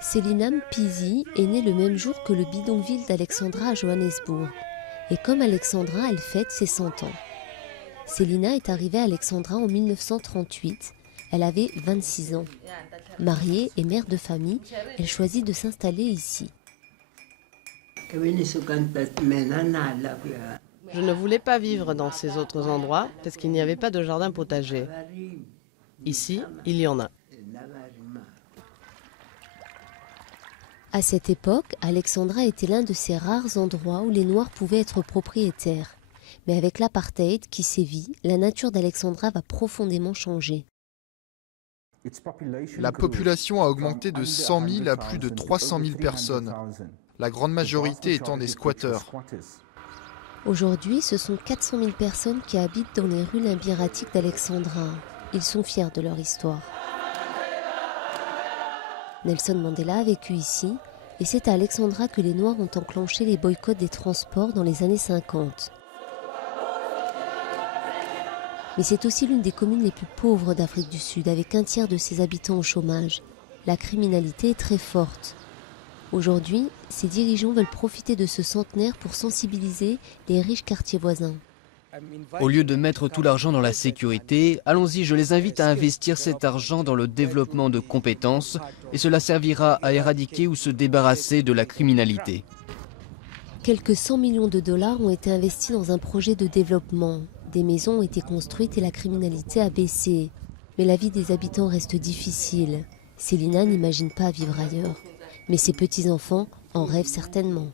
Célina Mpisi est née le même jour que le bidonville d'Alexandra à Johannesburg. Et comme Alexandra, elle fête ses 100 ans. Célina est arrivée à Alexandra en 1938. Elle avait 26 ans. Mariée et mère de famille, elle choisit de s'installer ici. Je ne voulais pas vivre dans ces autres endroits parce qu'il n'y avait pas de jardin potager. Ici, il y en a. À cette époque, Alexandra était l'un de ces rares endroits où les Noirs pouvaient être propriétaires. Mais avec l'apartheid qui sévit, la nature d'Alexandra va profondément changer. La population a augmenté de 100 000 à plus de 300 000 personnes, la grande majorité étant des squatteurs. Aujourd'hui, ce sont 400 000 personnes qui habitent dans les rues limbiratiques d'Alexandra. Ils sont fiers de leur histoire. Nelson Mandela a vécu ici, et c'est à Alexandra que les Noirs ont enclenché les boycotts des transports dans les années 50. Mais c'est aussi l'une des communes les plus pauvres d'Afrique du Sud, avec un tiers de ses habitants au chômage. La criminalité est très forte. Aujourd'hui, ses dirigeants veulent profiter de ce centenaire pour sensibiliser les riches quartiers voisins. Au lieu de mettre tout l'argent dans la sécurité, allons-y, je les invite à investir cet argent dans le développement de compétences et cela servira à éradiquer ou se débarrasser de la criminalité. Quelques 100 millions de dollars ont été investis dans un projet de développement. Des maisons ont été construites et la criminalité a baissé. Mais la vie des habitants reste difficile. Célina n'imagine pas vivre ailleurs. Mais ses petits-enfants en rêvent certainement.